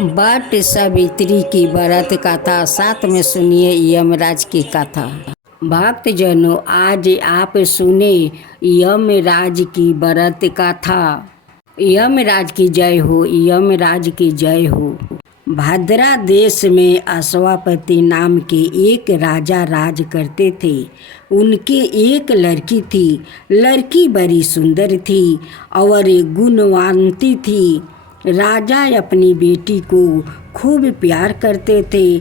But Savitri की व्रत कथा साथ में सुनिए यमराज की कथा। भक्तजनों, आज आप सुने यमराज की व्रत कथा। यमराज की जय हो, यमराज की जय हो। भद्रा देश में अश्वापति नाम के एक राजा राज करते थे। उनके एक लड़की थी। लड़की बड़ी सुंदर थी और गुणवंती थी। राजा अपनी बेटी को खूब प्यार करते थे।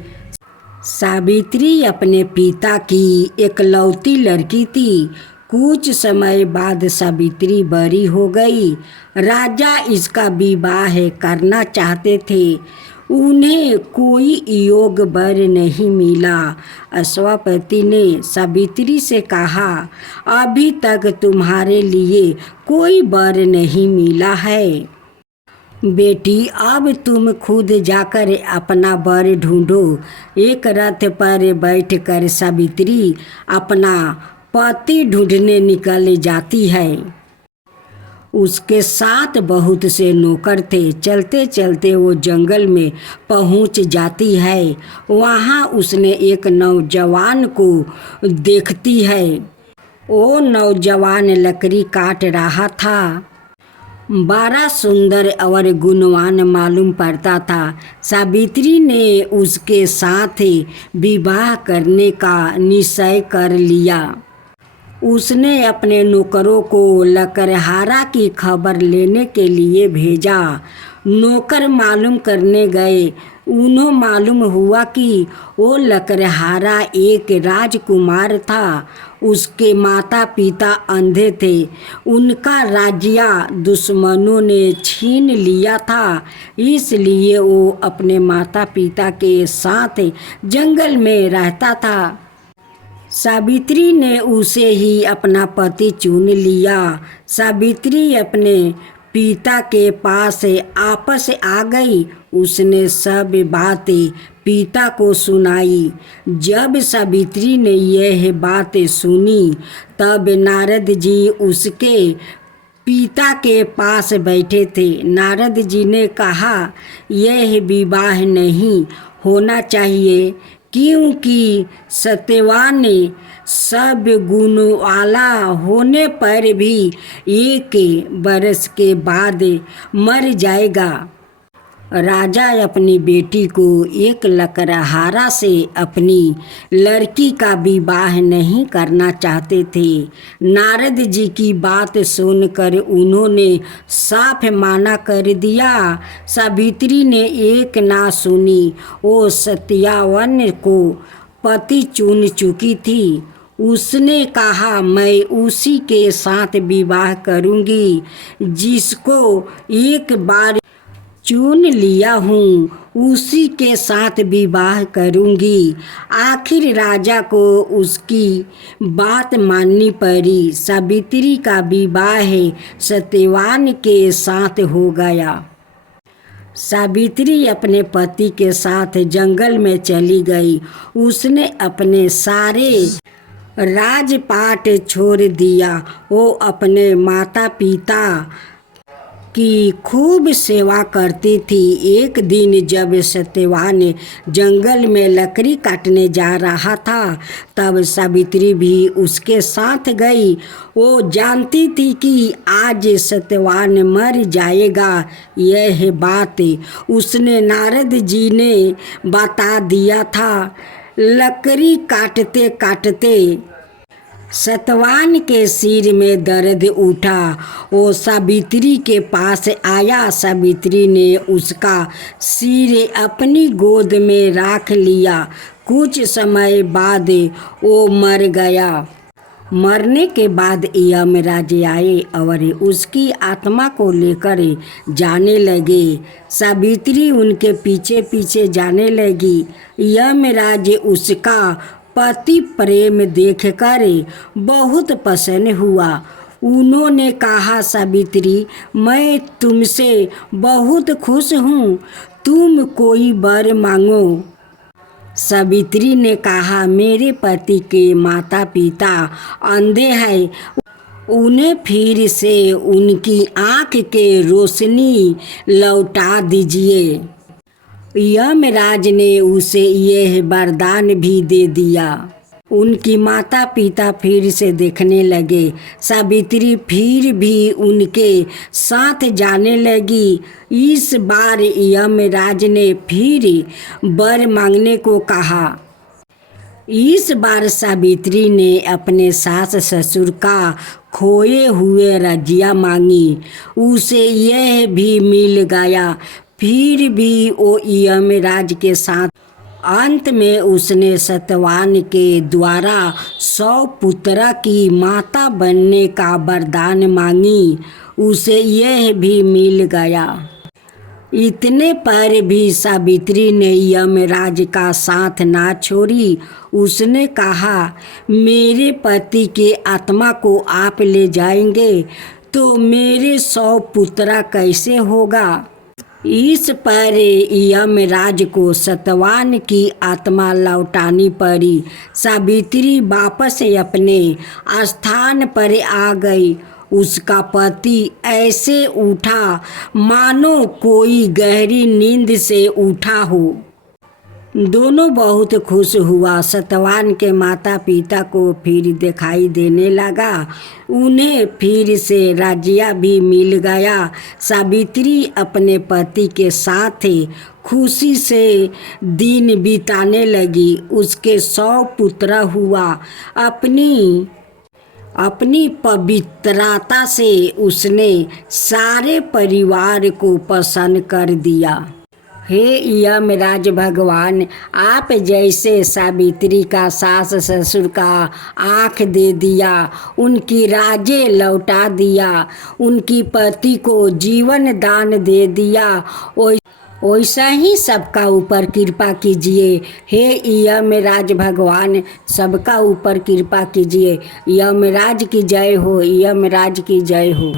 सावित्री अपने पिता की इकलौती लड़की थी। कुछ समय बाद सावित्री बड़ी हो गई। राजा इसका विवाह करना चाहते थे। उन्हें कोई योग वर नहीं मिला। अश्वापति ने सावित्री से कहा, अभी तक तुम्हारे लिए कोई वर नहीं मिला है। बेटी, अब तुम खुद जाकर अपना वर ढूंढो। एक रथ पर बैठकर सावित्री अपना पति ढूंढने निकल जाती है। उसके साथ बहुत से नौकर थे। चलते चलते वो जंगल में पहुंच जाती है। वहां उसने एक नौजवान को देखती है। वो नौजवान लकड़ी काट रहा था। बड़ा सुंदर और गुणवान मालूम पड़ता था। सावित्री ने उसके साथ विवाह करने का निश्चय कर लिया। उसने अपने नौकरों को लकड़हारा की खबर लेने के लिए भेजा। नौकर मालूम करने गए। उन्हें मालूम हुआ कि वो लकड़हारा एक राजकुमार था। उसके माता पिता अंधे थे। उनका राज्य दुश्मनों ने छीन लिया था। इसलिए वो अपने माता पिता के साथ जंगल में रहता था। सावित्री ने उसे ही अपना पति चुन लिया। सावित्री अपने पिता के पास आपस आ गई। उसने सब बातें पिता को सुनाई। जब सावित्री ने यह बातें सुनी तब नारद जी उसके पिता के पास बैठे थे। नारद जी ने कहा, यह विवाह नहीं होना चाहिए, क्योंकि सत्यवान सब गुण वाला होने पर भी 1 बरस के बाद मर जाएगा। राजा अपनी बेटी को एक लकड़हारा से अपनी लड़की का विवाह नहीं करना चाहते थे। नारद जी की बात सुनकर उन्होंने साफ मना कर दिया। सावित्री ने एक ना सुनी। वो सत्यवान को पति चुन चुकी थी। उसने कहा, मैं उसी के साथ विवाह करूंगी जिसको एक बार चुन लिया हूँ, उसी के साथ विवाह करूंगी। आखिर राजा को उसकी बात माननी पड़ी। सावित्री का विवाह सत्यवान के साथ हो गया। सावित्री अपने पति के साथ जंगल में चली गई। उसने अपने सारे राजपाट छोड़ दिया। वो अपने माता पिता की खूब सेवा करती थी। एक दिन जब सत्यवान जंगल में लकड़ी काटने जा रहा था तब सावित्री भी उसके साथ गई। वो जानती थी कि आज सत्यवान मर जाएगा। यह बात उसने नारद जी ने बता दिया था। लकड़ी काटते काटते सत्यवान के सिर में दर्द उठा। वो सावित्री के पास आया। सावित्री ने उसका सिर अपनी गोद में रख लिया। कुछ समय बाद वो मर गया। मरने के बाद यमराज आए और उसकी आत्मा को लेकर जाने लगे। सावित्री उनके पीछे पीछे जाने लगी। यमराज उसका पति प्रेम देखकर बहुत प्रसन्न हुआ। उन्होंने कहा, सावित्री, मैं तुमसे बहुत खुश हूँ। तुम कोई वर मांगो। सावित्री ने कहा, मेरे पति के माता पिता अंधे हैं। उन्हें फिर से उनकी आँख के रोशनी लौटा दीजिए। यमराज ने उसे यह वरदान भी दे दिया। उनकी माता पिता फिर से देखने लगे। सावित्री फिर भी उनके साथ जाने लगी। इस बार यमराज ने फिर वर मांगने को कहा। इस बार सावित्री ने अपने सास ससुर का खोए हुए रजिया मांगी। उसे यह भी मिल गया। फिर भी वो यमराज के साथ अंत में उसने सतवान के द्वारा 100 पुत्र की माता बनने का वरदान मांगी। उसे यह भी मिल गया। इतने पर भी सावित्री ने यमराज का साथ ना छोड़ी। उसने कहा, मेरे पति के आत्मा को आप ले जाएंगे तो मेरे 100 पुत्र कैसे होगा। इस पर यमराज को सतवान की आत्मा लौटानी पड़ी। सावित्री वापस अपने स्थान पर आ गई। उसका पति ऐसे उठा मानो कोई गहरी नींद से उठा हो। दोनों बहुत खुश हुआ। सतवान के माता पिता को फिर दिखाई देने लगा। उन्हें फिर से राज्य भी मिल गया। सावित्री अपने पति के साथ खुशी से दिन बिताने लगी। उसके 100 पुत्र हुआ। अपनी पवित्रता से उसने सारे परिवार को प्रसन्न कर दिया। हे यमराज भगवान, आप जैसे सावित्री का सास ससुर का आँख दे दिया, उनकी राज्य लौटा दिया, उनकी पति को जीवन दान दे दिया, वैसा ही सबका ऊपर कृपा कीजिए। हे यमराज भगवान, सबका ऊपर कृपा कीजिए। यमराज की जय हो, यमराज की जय हो,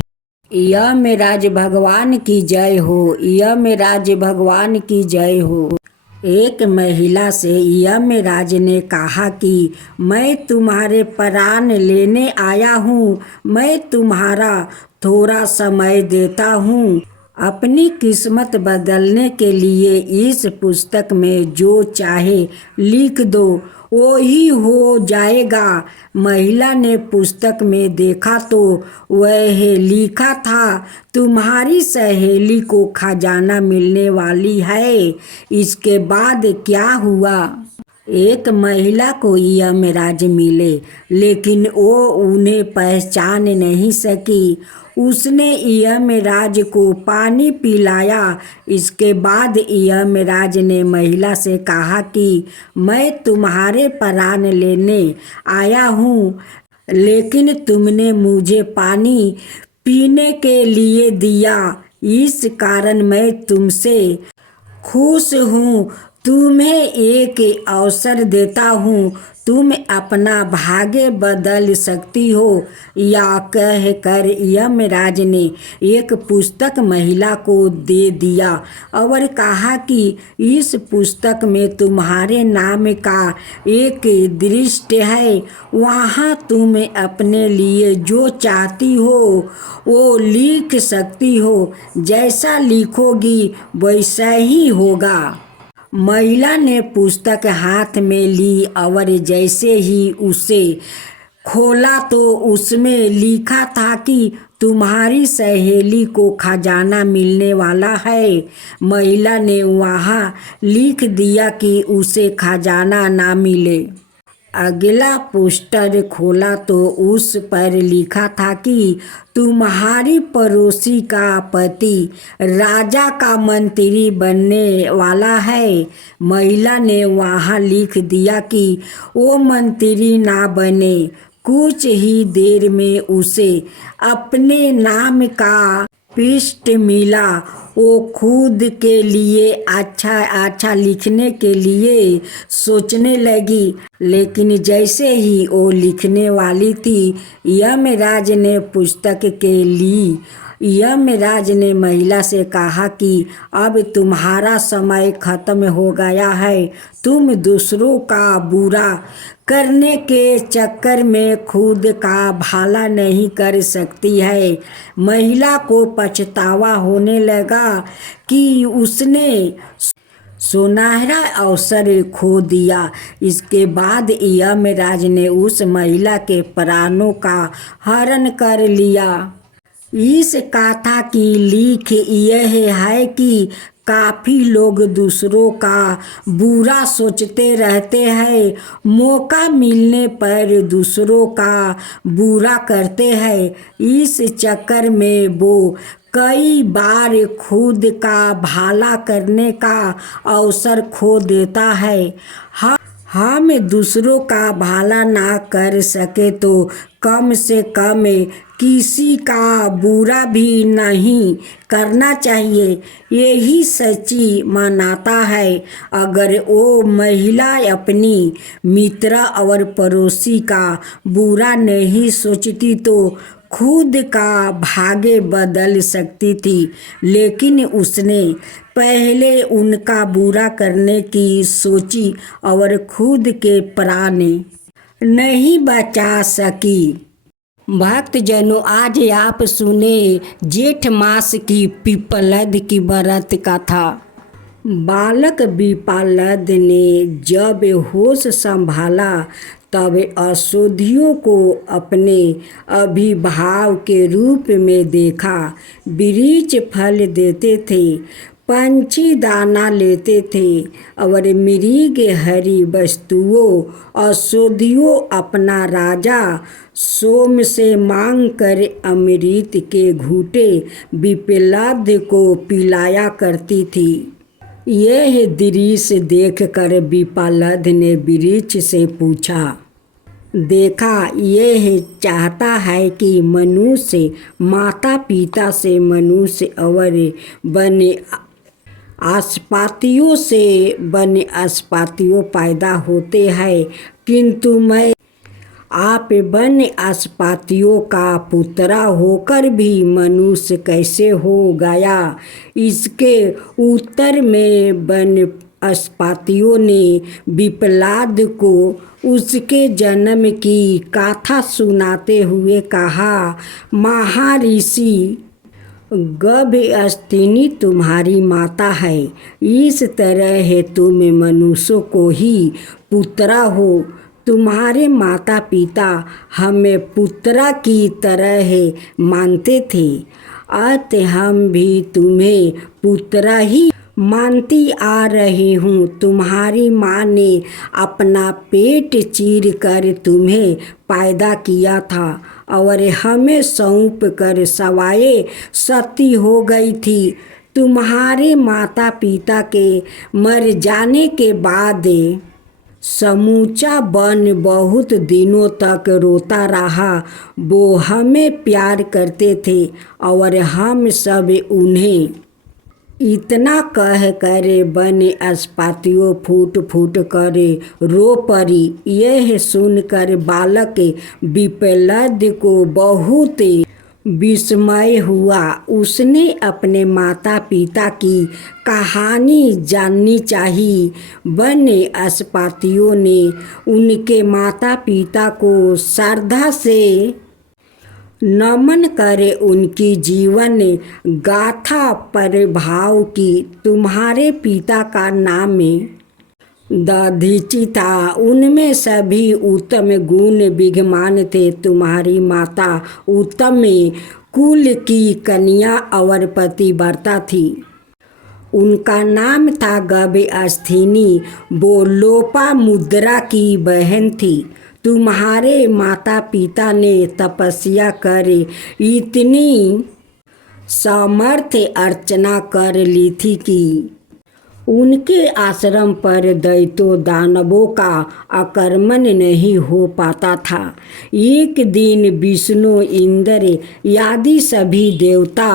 यमराज भगवान की जय हो, यमराज भगवान की जय हो। एक महिला से यमराज ने कहा कि मैं तुम्हारे प्राण लेने आया हूँ। मैं तुम्हारा थोड़ा समय देता हूँ। अपनी किस्मत बदलने के लिए इस पुस्तक में जो चाहे लिख दो, वो ही हो जाएगा। महिला ने पुस्तक में देखा तो वह लिखा था, तुम्हारी सहेली को खजाना मिलने वाली है। इसके बाद क्या हुआ? एक महिला को यमराज मिले, लेकिन वो उन्हें पहचान नहीं सकी। उसने यमराज को पानी पिलाया। इसके बाद यमराज ने महिला से कहा कि मैं तुम्हारे प्राण लेने आया हूँ, लेकिन तुमने मुझे पानी पीने के लिए दिया, इस कारण मैं तुमसे खुश हूँ। तुम्हें एक अवसर देता हूँ, तुम अपना भाग्य बदल सकती हो। या कहकर यमराज ने एक पुस्तक महिला को दे दिया और कहा कि इस पुस्तक में तुम्हारे नाम का एक दृष्टि है। वहाँ तुम अपने लिए जो चाहती हो वो लिख सकती हो। जैसा लिखोगी वैसा ही होगा। महिला ने पुस्तक हाथ में ली और जैसे ही उसे खोला तो उसमें लिखा था कि तुम्हारी सहेली को खजाना मिलने वाला है। महिला ने वहाँ लिख दिया कि उसे खजाना ना मिले। अगला पोस्टर खोला तो उस पर लिखा था कि तुम्हारी पड़ोसी का पति राजा का मंत्री बनने वाला है। महिला ने वहाँ लिख दिया कि वो मंत्री ना बने। कुछ ही देर में उसे अपने नाम का पृष्ठ मिला। वो खुद के लिए अच्छा लिखने के लिए सोचने लगी, लेकिन जैसे ही वो लिखने वाली थी, यमराज ने पुस्तक के ली। यमराज ने महिला से कहा कि अब तुम्हारा समय खत्म हो गया है। तुम दूसरों का बुरा करने के चक्कर में खुद का भला नहीं कर सकती है। महिला को पछतावा होने लगा कि उसने सुनहरा अवसर खो दिया। इसके बाद यमराज ने उस महिला के प्राणों का हरण कर लिया। इस गाथा की लिख यह है कि काफ़ी लोग दूसरों का बुरा सोचते रहते हैं, मौका मिलने पर दूसरों का बुरा करते हैं। इस चक्कर में वो कई बार खुद का भला करने का अवसर खो देता है। हम दूसरों का भला ना कर सके तो कम से कम किसी का बुरा भी नहीं करना चाहिए, यही सच्ची मान्यता है। अगर वो महिला अपनी मित्र और पड़ोसी का बुरा नहीं सोचती तो खुद का भाग्य बदल सकती थी, लेकिन उसने पहले उनका बुरा करने की सोची और खुद के प्राण नहीं बचा सकी। भक्तजनों, आज आप सुने जेठ मास की पीपलद की व्रत कथा। बालक विपालद ने जब होश संभाला तब असुधियों को अपने अभिभाव के रूप में देखा। वृक्ष फल देते थे, पंछी दाना लेते थे और मृग हरी वस्तुओं। असुधियों अपना राजा सोम से मांग कर अमृत के घूंटे विपलद को पिलाया करती थी। यह दृश्य देखकर विपलद ने वृक्ष से पूछा, देखा यह चाहता है कि मनुष्य माता पिता से मनुष्य और वनस्पतियों से वनस्पतियों पैदा होते हैं, किंतु मैं आप वनस्पतियों का पुत्र होकर भी मनुष्य कैसे हो गया। इसके उत्तर में वनस्पतियों ने विपलद को उसके जन्म की कथा सुनाते हुए कहा, महर्षि गर्भस्थिनी तुम्हारी माता है, इस तरह तुम मनुष्यों को ही पुत्र हो। तुम्हारे माता पिता हमें पुत्र की तरह मानते थे, अतः हम भी तुम्हें पुत्र ही मानती आ रही हूँ। तुम्हारी माँ ने अपना पेट चीर कर तुम्हें पैदा किया था और हमें सौंप कर सवाए सती हो गई थी। तुम्हारे माता पिता के मर जाने के बाद समूचा वन बहुत दिनों तक रोता रहा। वो हमें प्यार करते थे और हम सब उन्हें। इतना कह कर वनस्पतियों फूट फूट कर रो पड़ी। यह सुनकर बालक विपलद को बहुत विस्मय हुआ। उसने अपने माता पिता की कहानी जाननी चाहिए। वनस्पतियों ने उनके माता पिता को श्रद्धा से नमन करे उनकी जीवन गाथा प्रभाव की। तुम्हारे पिता का नाम दधीचि था, उनमें सभी उत्तम गुण विद्यमान थे। तुम्हारी माता उत्तम कुल की कन्या और पतिव्रता थी। उनका नाम था गर्भस्थिनी, वो लोपामुद्रा की बहन थी। तुम्हारे माता पिता ने तपस्या कर इतनी सामर्थ्य अर्चना कर ली थी कि उनके आश्रम पर दैत्यों दानवों का आक्रमण नहीं हो पाता था। एक दिन विष्णु इंद्र आदि सभी देवता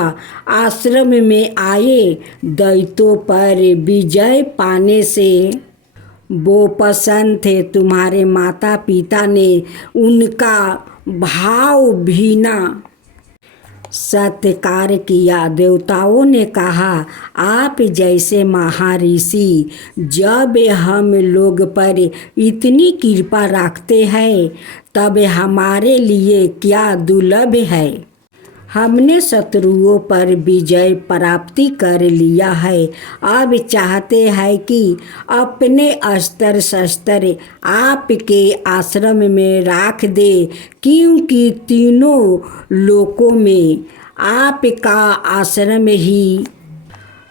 आश्रम में आए। दैत्यों पर विजय पाने से वो प्रसन्न थे। तुम्हारे माता पिता ने उनका भावभीना सत्कार किया। देवताओं ने कहा, आप जैसे महर्षि जब हम लोग पर इतनी कृपा रखते हैं तब हमारे लिए क्या दुर्लभ है। हमने शत्रुओं पर विजय प्राप्ति कर लिया है। अब चाहते हैं कि अपने अस्त्र शस्त्र आपके आश्रम में रख दे, क्योंकि तीनों लोकों में आपका आश्रम ही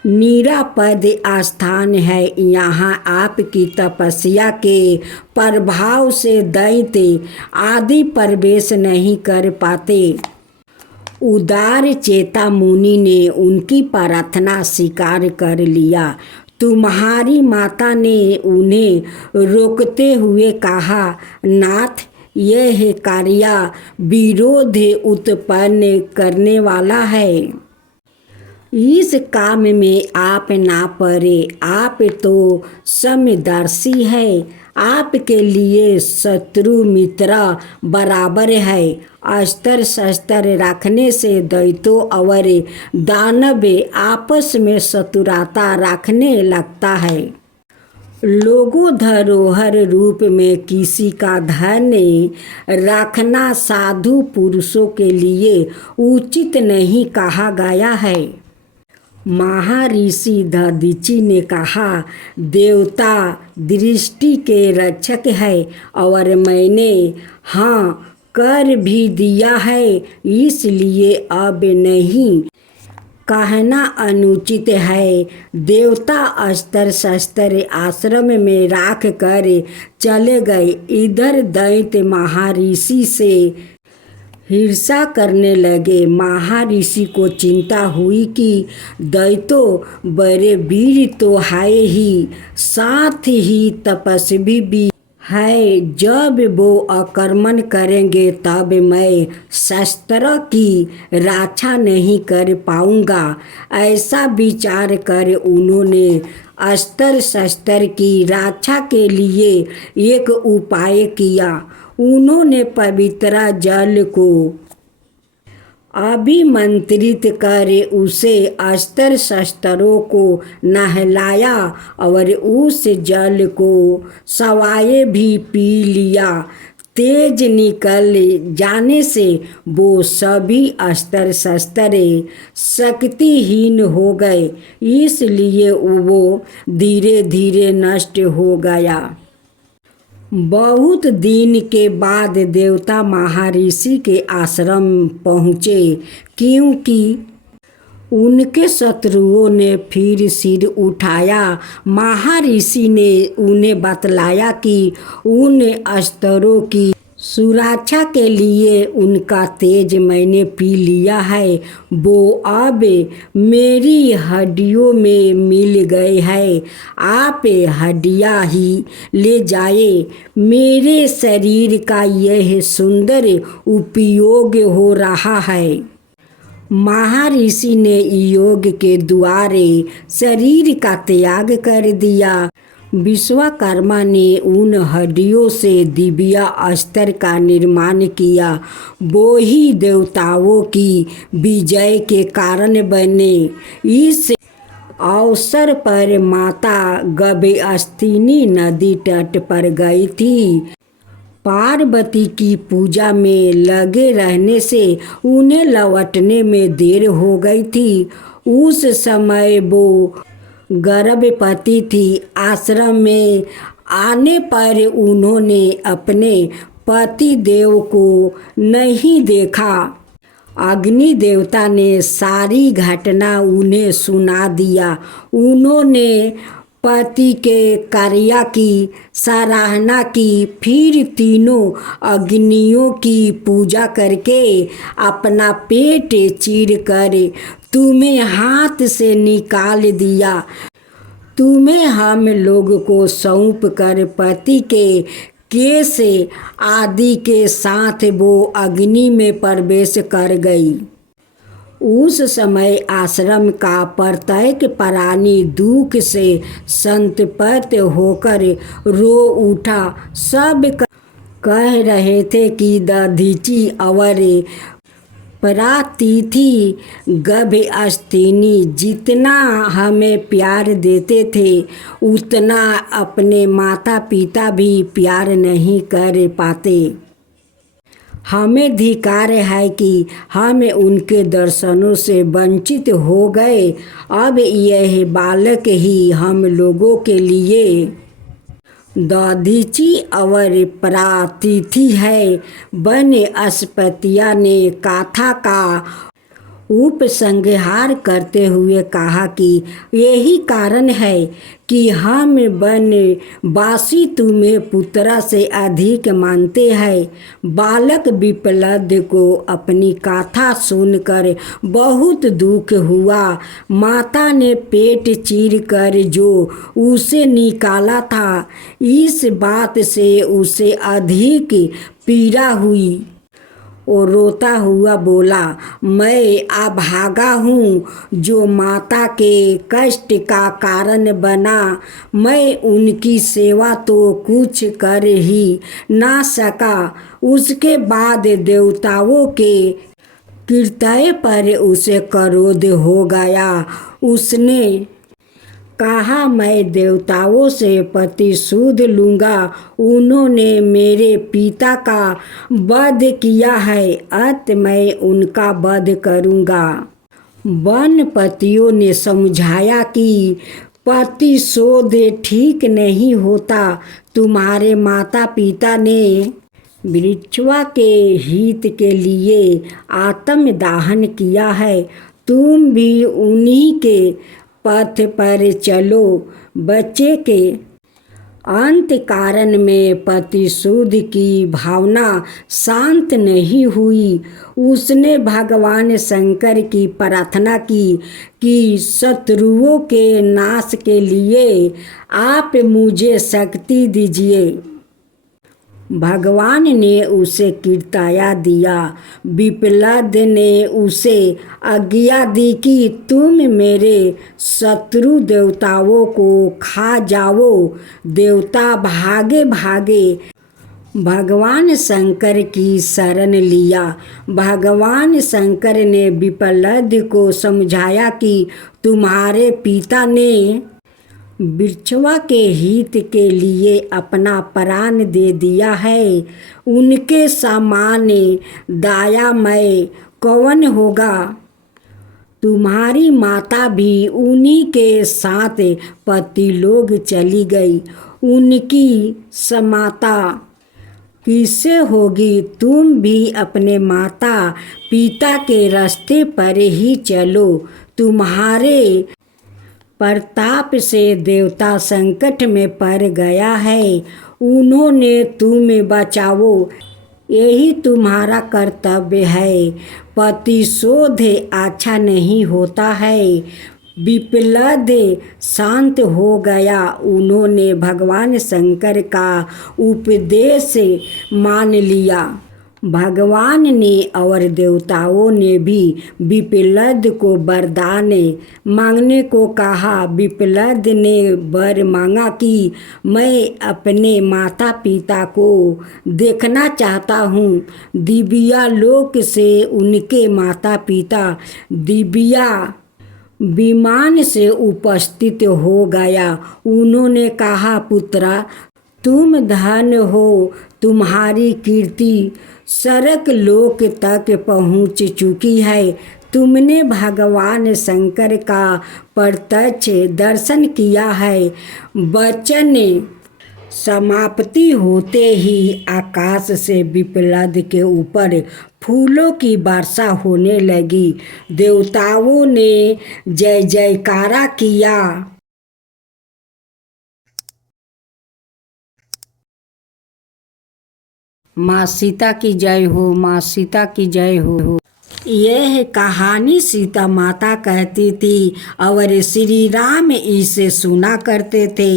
निरापद स्थान है। यहाँ आपकी तपस्या के प्रभाव से दैत्य आदि प्रवेश नहीं कर पाते। उदार चेता मुनि ने उनकी प्रार्थना स्वीकार कर लिया। तुम्हारी माता ने उन्हें रोकते हुए कहा, नाथ, यह कार्य विरोध उत्पन्न करने वाला है। इस काम में आप ना पड़े। आप तो समदर्शी है। आपके लिए शत्रु मित्र बराबर है। अस्त्र शस्त्र रखने से दैत्यों और दानव आपस में शत्रुता रखने लगता है। लोगों, धरोहर रूप में किसी का धन रखना साधु पुरुषों के लिए उचित नहीं कहा गया है। महर्षि दधीचि ने कहा, देवता दृष्टि के रक्षक है और मैंने हाँ कर भी दिया है, इसलिए अब नहीं कहना अनुचित है। देवता अस्त्र शस्त्र आश्रम में रख कर चले गए। इधर दैत्य महर्षि से हिंसा करने लगे। महर्षि को चिंता हुई कि दैत्यों बड़े वीर तो है ही, साथ ही तपस्वी भी है। जब वो आक्रमण करेंगे तब मैं शस्त्र की रक्षा नहीं कर पाऊंगा। ऐसा विचार कर उन्होंने अस्त्र शस्त्र की रक्षा के लिए एक उपाय किया। उन्होंने पवित्र जल को अभिमंत्रित कर उसे अस्त्र शस्त्रों को नहलाया और उस जल को सवाए भी पी लिया। तेज निकल जाने से वो सभी अस्त्र शस्त्र शक्तिहीन हो गए, इसलिए वो धीरे धीरे नष्ट हो गया। बहुत दिन के बाद देवता महर्षि के आश्रम पहुँचे, क्योंकि उनके शत्रुओं ने फिर सिर उठाया। महर्षि ने उन्हें बतलाया कि उन अस्त्रों की सुरक्षा के लिए उनका तेज मैंने पी लिया है। वो अब मेरी हड्डियों में मिल गए हैं। आप हड्डियाँ ही ले जाए। मेरे शरीर का यह सुंदर उपयोग हो रहा है। महर्षि ने योग के द्वारे शरीर का त्याग कर दिया। विश्वकर्मा ने उन हड्डियों से दिव्य अस्त्र का निर्माण किया। वो ही देवताओं की विजय के कारण बने। इस अवसर पर माता गभस्तिनी नदी तट पर गई थी। पार्वती की पूजा में लगे रहने से उन्हें लौटने में देर हो गई थी। उस समय वो गर्भवती थी। आश्रम में आने पर उन्होंने अपने पति देव को नहीं देखा। अग्नि देवता ने सारी घटना उन्हें सुना दिया। उन्होंने पति के कार्य की सराहना की। फिर तीनों अग्नियों की पूजा करके अपना पेट चीर कर तुम्हें हाथ से निकाल दिया। तुम्हें हम लोग को सौंप कर पति के केश आदि के साथ वो अग्नि में प्रवेश कर गई। उस समय आश्रम का प्रत्येक प्राणी दुख से संतप्त होकर रो उठा। सब कह रहे थे कि दधीचि और प्रातिथि गभस्तिनी जितना हमें प्यार देते थे, उतना अपने माता पिता भी प्यार नहीं कर पाते। हमें धिक्कार है कि हम उनके दर्शनों से वंचित हो गए। अब यह बालक ही हम लोगों के लिए दधीचि और प्रातिथि है। वन अस्पतिया ने गाथा का उपसंहार करते हुए कहा कि यही कारण है कि हम वनवासी तुम्हें पुत्रा से अधिक मानते हैं। बालक विप्लद को अपनी गाथा सुनकर बहुत दुख हुआ। माता ने पेट चीर कर जो उसे निकाला था, इस बात से उसे अधिक पीड़ा हुई। वो रोता हुआ बोला, मैं अभागा हूँ जो माता के कष्ट का कारण बना। मैं उनकी सेवा तो कुछ कर ही ना सका। उसके बाद देवताओं के कृत्य पर उसे क्रोध हो गया। उसने कहा, मैं देवताओं से प्रतिशोध लूँगा। उन्होंने मेरे पिता का वध किया है, अतः मैं उनका वध करूँगा। वनपतियों ने समझाया कि प्रतिशोध ठीक नहीं होता। तुम्हारे माता पिता ने वृक्षवा के हित के लिए आत्मदाहन किया है। तुम भी उन्हीं के पथ पर चलो। बच्चे के अंत कारण में प्रतिशोध की भावना शांत नहीं हुई। उसने भगवान शंकर की प्रार्थना की कि शत्रुओं के नाश के लिए आप मुझे शक्ति दीजिए। भगवान ने उसे कृताया दिया। विप्लद ने उसे आज्ञा दी कि तुम मेरे शत्रु देवताओं को खा जाओ। देवता भागे भागे भगवान शंकर की शरण लिया। भगवान शंकर ने विप्लद को समझाया कि तुम्हारे पिता ने वृक्षवा के हित के लिए अपना प्राण दे दिया है। उनके समान दयामय कौन होगा। तुम्हारी माता भी उन्हीं के साथ पतिलोक चली गई। उनकी समाता किससे होगी। तुम भी अपने माता पिता के रास्ते पर ही चलो। तुम्हारे प्रताप से देवता संकट में पड़ गया है। उन्होंने तुम्हें बचाओ, यही तुम्हारा कर्तव्य है। प्रतिशोध अच्छा नहीं होता है। विप्लद शांत हो गया। उन्होंने भगवान शंकर का उपदेश मान लिया। भगवान ने और देवताओं ने भी विप्लद को वरदान मांगने को कहा। विप्लद ने वर मांगा कि मैं अपने माता पिता को देखना चाहता हूँ। दिव्या लोक से उनके माता पिता दिव्या विमान से उपस्थित हो गया। उन्होंने कहा, पुत्रा तुम धन्य हो। तुम्हारी कीर्ति सरक लोक तक पहुँच चुकी है। तुमने भगवान शंकर का प्रत्यक्ष दर्शन किया है। वचन समाप्ति होते ही आकाश से विप्लद के ऊपर फूलों की वर्षा होने लगी। देवताओं ने जय जयकारा किया। माँ सीता की जय हो, माँ सीता की जय हो। यह कहानी सीता माता कहती थी और श्री राम इसे सुना करते थे।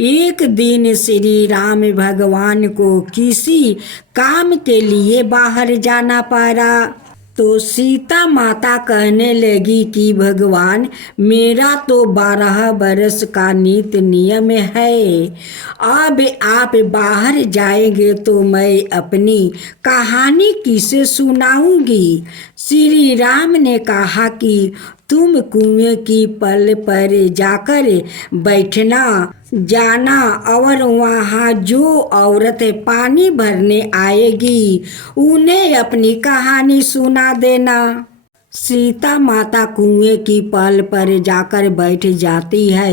एक दिन श्री राम भगवान को किसी काम के लिए बाहर जाना पड़ा। तो सीता माता कहने लगी कि भगवान, मेरा तो 12 वर्ष का नित्य नियम है। अब आप बाहर जाएंगे तो मैं अपनी कहानी किसे सुनाऊंगी। श्री राम ने कहा कि तुम कुएं की पल पर जाकर बैठना जाना और वहाँ जो औरत पानी भरने आएगी उन्हें अपनी कहानी सुना देना। सीता माता कुएं की पल पर जाकर बैठ जाती है।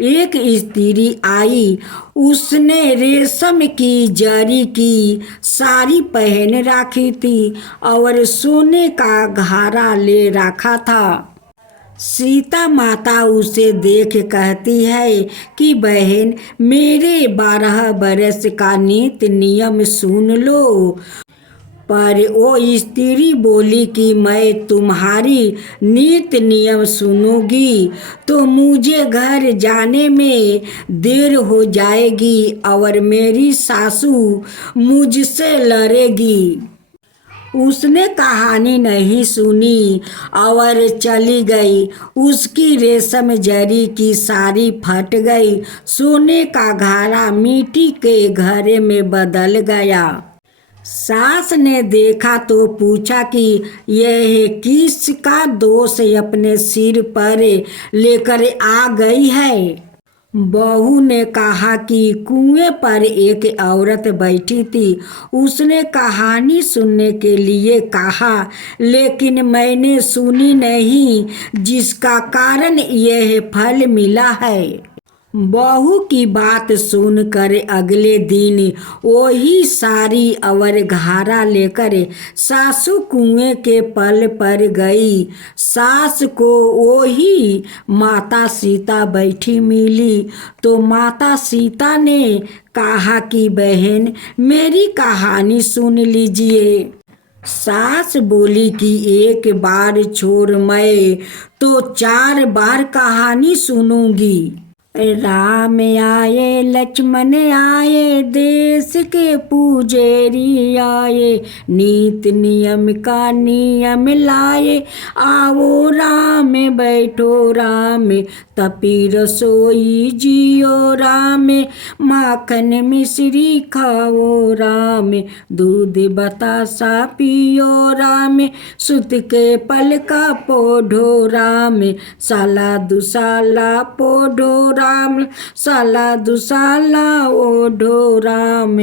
एक स्त्री आई, उसने रेशम की जरी की साड़ी पहन रखी थी और सोने का घारा ले रखा था। सीता माता उसे देख कहती है कि बहन, मेरे 12 बरस का नित्य नियम सुन लो। पर वो स्त्री बोली कि मैं तुम्हारी नित्य नियम सुनूंगी तो मुझे घर जाने में देर हो जाएगी और मेरी सासू मुझसे लड़ेगी। उसने कहानी नहीं सुनी और चली गई। उसकी रेशम जरी की साड़ी फट गई, सोने का घारा मिट्टी के घड़े में बदल गया। सास ने देखा तो पूछा कि यह किसका दोष अपने सिर पर लेकर आ गई है। बहू ने कहा कि कुएं पर एक औरत बैठी थी, उसने कहानी सुनने के लिए कहा लेकिन मैंने सुनी नहीं, जिसका कारण यह फल मिला है। बहू की बात सुनकर अगले दिन वही साड़ी और घारा लेकर सासू कुएं के पल पर गई। सास को वही माता सीता बैठी मिली तो माता सीता ने कहा कि बहन, मेरी कहानी सुन लीजिए। सास बोली कि एक बार छोड़, मैं तो 4 बार कहानी सुनूंगी। राम आए लक्ष्मण आए, देश के पुजेरी आए, नीति नियम का नियम लाए, आओ राम बैठो राम, तपी रसोई जियो राम, माखन मिश्री खाओ राम, दूध बतासा पियो राम, सुत के पल का पोढ़ो राम, साला दुसाला पोढ़ो राम, साला दुसाला ओढ़ो राम।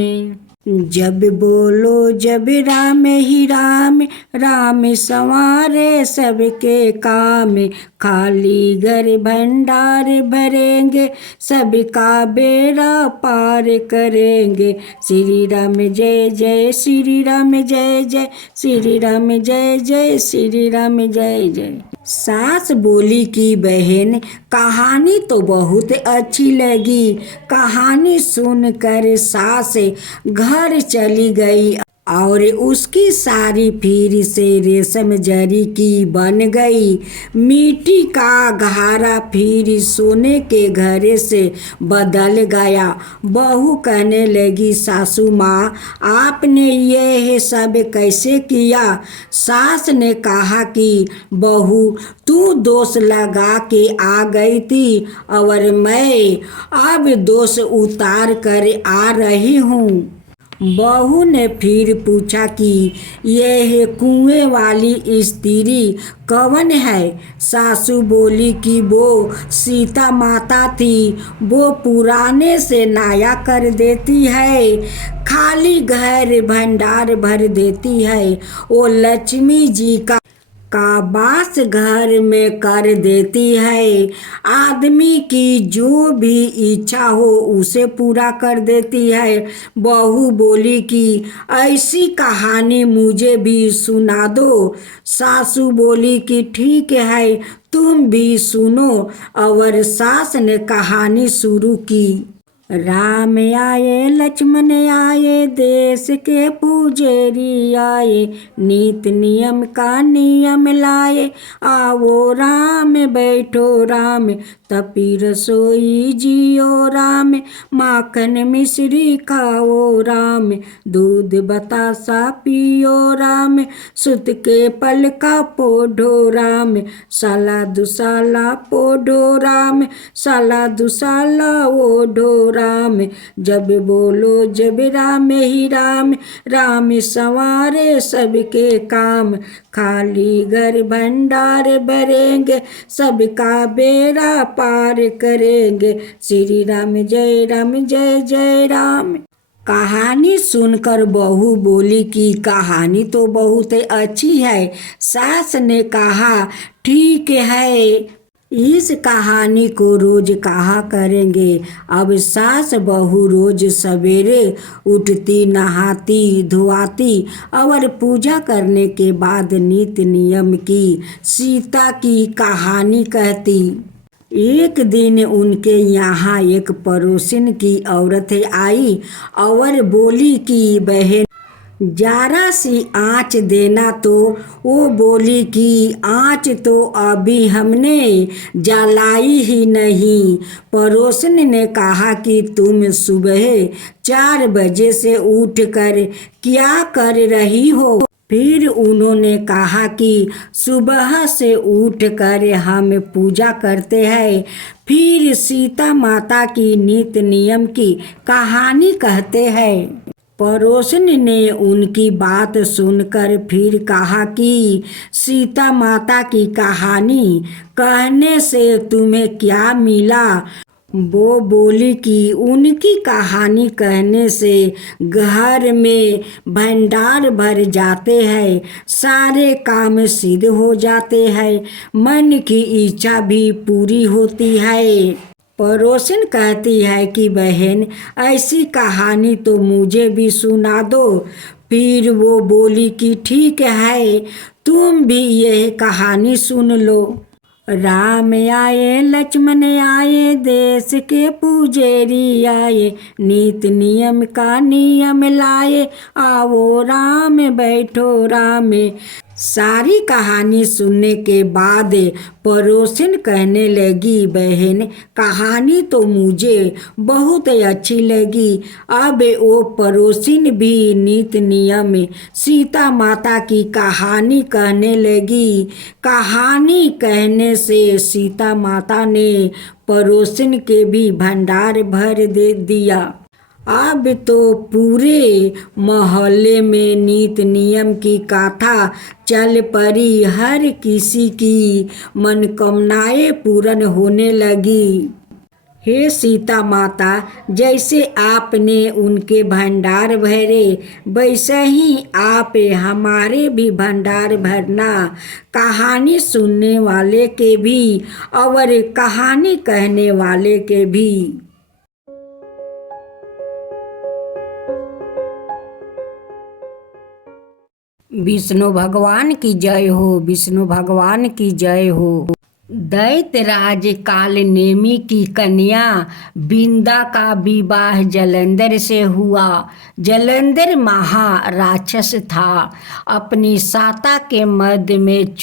जब बोलो जब राम ही राम, राम संवारे सबके काम, खाली घर भंडार भरेंगे, सबका बेड़ा पार करेंगे। श्री राम जय जय श्री राम जय जय, श्री राम जय जय श्री राम जय जय। सास बोली कि बहन, कहानी तो बहुत अच्छी लगी। कहानी सुनकर सास घर चली गई और उसकी साड़ी फिर से रेशम जरी की बन गई। मिट्टी का घारा फिर सोने के घड़े से बदल गया। बहू कहने लगी, सासू माँ, आपने यह सब कैसे किया। सास ने कहा कि बहू, तू दोष लगा के आ गई थी और मैं अब दोष उतार कर आ रही हूँ। बहू ने फिर पूछा कि यह कुएं वाली स्त्री कौन है। सासू बोली कि वो सीता माता थी, वो पुराने से नया कर देती है, खाली घर भंडार भर देती है, वो लक्ष्मी जी का वास घर में कर देती है, आदमी की जो भी इच्छा हो उसे पूरा कर देती है। बहू बोली कि ऐसी कहानी मुझे भी सुना दो। सासू बोली कि ठीक है, तुम भी सुनो। और सास ने कहानी शुरू की। राम आए लक्ष्मण आए, देश के पुजेरी आए, नीति नियम का नियम लाए, आओ राम बैठो राम, तपी रसोई जियो राम, माखन मिश्री खाओ राम, दूध बतासा पियो राम, सुत के पल का पोढ़ो राम, साला दुसाला पोढ़ो राम, साला दुसाला ओढ़ो राम, जब बोलो जब राम ही राम, राम संवारे सबके काम, खाली घर भंडार भरेंगे, सबका बेड़ा पार करेंगे, श्री राम जय जय राम। कहानी सुनकर बहू बोली कि कहानी तो बहुत अच्छी है। सास ने कहा ठीक है, इस कहानी को रोज कहा करेंगे। अब सास बहू रोज सवेरे उठती, नहाती धोआती और पूजा करने के बाद नित्य नियम की सीता की कहानी कहती। एक दिन उनके यहाँ एक पड़ोसिन की औरत आई और बोली कि बहन जरा सी आँच देना। तो वो बोली कि आँच तो अभी हमने जलाई ही नहीं। पड़ोसन ने कहा कि तुम सुबह 4 बजे से उठकर क्या कर रही हो? फिर उन्होंने कहा कि सुबह से उठकर हम पूजा करते हैं, फिर सीता माता की नित्य नियम की कहानी कहते हैं। पड़ोसन ने उनकी बात सुनकर फिर कहा कि सीता माता की कहानी कहने से तुम्हें क्या मिला? वो बोली कि उनकी कहानी कहने से घर में भंडार भर जाते हैं, सारे काम सिद्ध हो जाते हैं, मन की इच्छा भी पूरी होती है। पड़ोसन कहती है कि बहन ऐसी कहानी तो मुझे भी सुना दो। फिर वो बोली कि ठीक है, तुम भी यह कहानी सुन लो। राम आए लक्ष्मण आए, देश के पुजेरी आए, नीति नियम का नियम लाए, आओ राम बैठो राम। सारी कहानी सुनने के बाद पड़ोसिन कहने लगी बहन कहानी तो मुझे बहुत अच्छी लगी। अब वो पड़ोसिन भी नित्य नियम सीता माता की कहानी कहने लगी। कहानी कहने से सीता माता ने पड़ोसिन के भी भंडार भर दे दिया। अब तो पूरे मोहल्ले में नित्य नियम की गाथा चल पड़ी, हर किसी की मनोकामनाएं पूर्ण होने लगी। हे सीता माता, जैसे आपने उनके भंडार भरे, वैसे ही आप हमारे भी भंडार भरना, कहानी सुनने वाले के भी और कहानी कहने वाले के भी। विष्णु भगवान की जय हो, विष्णु भगवान की जय हो। दैत्यराज काल नेमी की कन्या बिंदा का विवाह जलंधर से हुआ। जलंधर महाराक्षस था, अपनी साता के मध्य में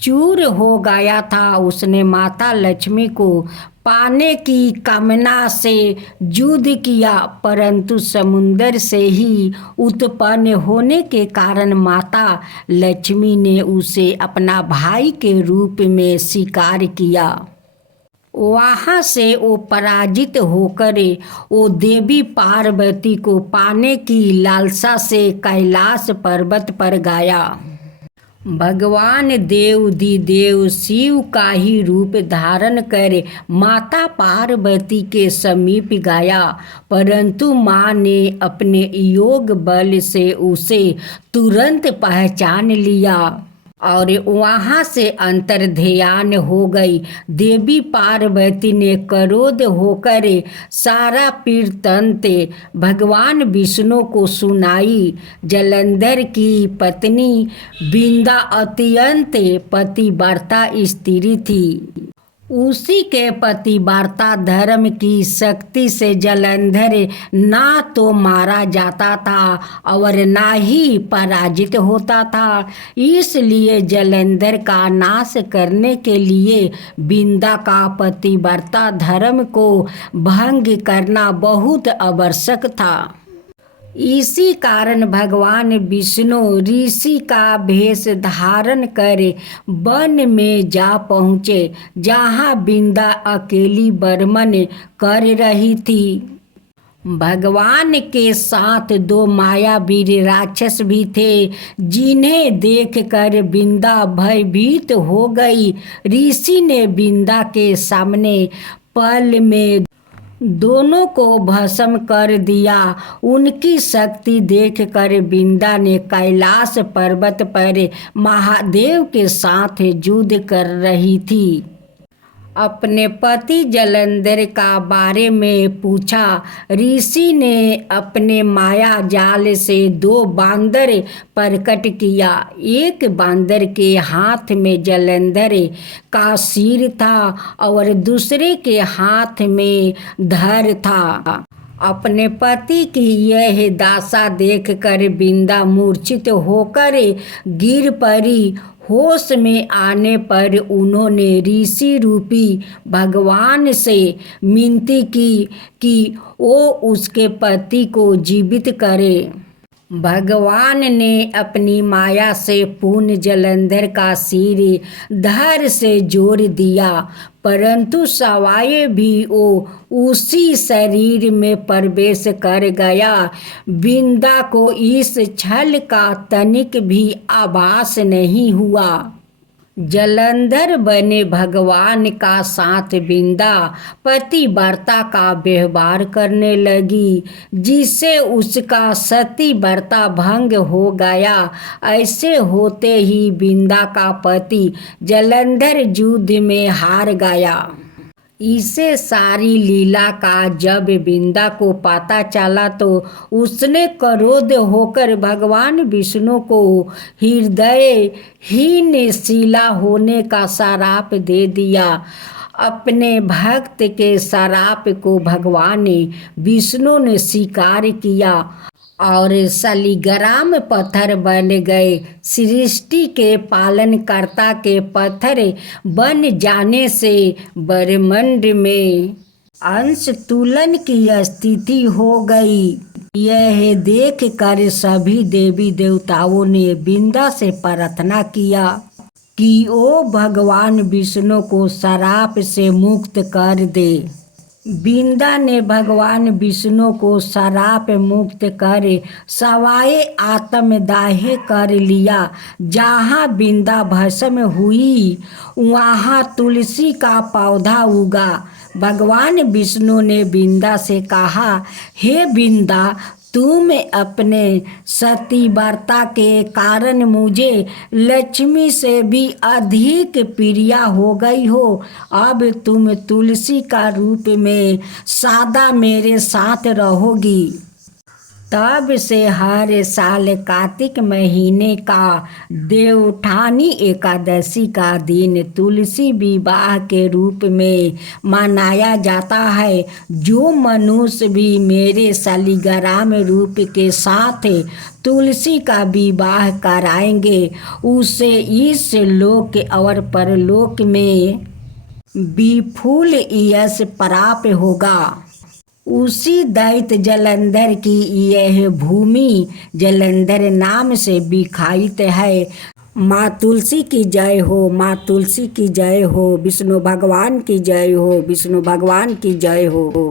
चूर हो गया था। उसने माता लक्ष्मी को पाने की कामना से युद्ध किया, परंतु समुद्र से ही उत्पन्न होने के कारण माता लक्ष्मी ने उसे अपना भाई के रूप में स्वीकार किया। वहाँ से वो पराजित होकर वो देवी पार्वती को पाने की लालसा से कैलाश पर्वत पर गया। भगवान देवाधिदेव शिव का ही रूप धारण कर माता पार्वती के समीप गया, परंतु माँ ने अपने योग बल से उसे तुरंत पहचान लिया और वहाँ से अंतर्ध्यान हो गई। देवी पार्वती ने क्रोध होकर सारा वृत्तांत भगवान विष्णु को सुनाई। जलंधर की पत्नी बिंदा अत्यंत पतिव्रता स्त्री थी। उसी के पतिव्रता धर्म की शक्ति से जलंधर ना तो मारा जाता था और ना ही पराजित होता था। इसलिए जलंधर का नाश करने के लिए बिंदा का पतिव्रता धर्म को भंग करना बहुत आवश्यक था। इसी कारण भगवान विष्णु ऋषि का भेष धारण कर वन में जा पहुँचे, जहाँ बिंदा अकेली बर्मन कर रही थी। भगवान के साथ 2 मायावीर राक्षस भी थे, जिन्हें देखकर बिंदा भयभीत हो गई। ऋषि ने बिंदा के सामने पल में दोनों को भस्म कर दिया। उनकी शक्ति देखकर बिंदा ने कैलाश पर्वत पर महादेव के साथ युद्ध कर रही थी। अपने पति जलंधर का बारे में पूछा। ऋषि ने अपने माया जाल से 2 बांदर प्रकट किया। एक बांदर के हाथ में जलंधर का सिर था और दूसरे के हाथ में धड़ था। अपने पति की यह दशा देखकर बिंदा मूर्छित होकर गिर पड़ी। होश में आने पर उन्होंने ऋषि रूपी भगवान से विनती की कि वो उसके पति को जीवित करे। भगवान ने अपनी माया से पूर्ण जलंधर का सिर धड़ से जोड़ दिया, परंतु सवाए भी वो उसी शरीर में प्रवेश कर गया। बिंदा को इस छल का तनिक भी आभास नहीं हुआ। जलंधर बने भगवान का साथ बिंदा पतिव्रता का व्यवहार करने लगी, जिससे उसका सतीव्रता भंग हो गया। ऐसे होते ही बिंदा का पति जलंधर युद्ध में हार गया। इसे सारी लीला का जब बिंदा को पता चला तो उसने क्रोध होकर भगवान विष्णु को हृदयहीन शिला होने का श्राप दे दिया। अपने भक्त के श्राप को भगवान विष्णु ने स्वीकार किया और शालिग्राम पत्थर बन गए। सृष्टि के पालनकर्ता के पत्थर बन जाने से ब्रह्मांड में अंश तुलन की स्थिति हो गई। यह देख कर सभी देवी देवताओं ने बिंदा से प्रार्थना किया कि वो भगवान विष्णु को श्राप से मुक्त कर दे। बिंदा ने भगवान विष्णु को श्राप मुक्त कर सवाए आत्मदाह कर लिया। जहाँ बिंदा भस्म हुई वहाँ तुलसी का पौधा उगा। भगवान विष्णु ने बिंदा से कहा, हे बिंदा, तुम अपने सतीव्रता के कारण मुझे लक्ष्मी से भी अधिक प्रिय हो गई हो। अब तुम तुलसी का रूप में सदा मेरे साथ रहोगी। तब से हर साल कार्तिक महीने का देवउठानी एकादशी का दिन तुलसी विवाह के रूप में मनाया जाता है। जो मनुष्य भी मेरे शालिग्राम रूप के साथ तुलसी का विवाह कराएंगे, उसे इस लोक और परलोक में विपुल यश प्राप्त होगा। उसी दैत्य जलंधर की यह भूमि जलंधर नाम से विख्यात है। माँ तुलसी की जय हो, माँ तुलसी की जय हो, विष्णु भगवान की जय हो, विष्णु भगवान की जय हो।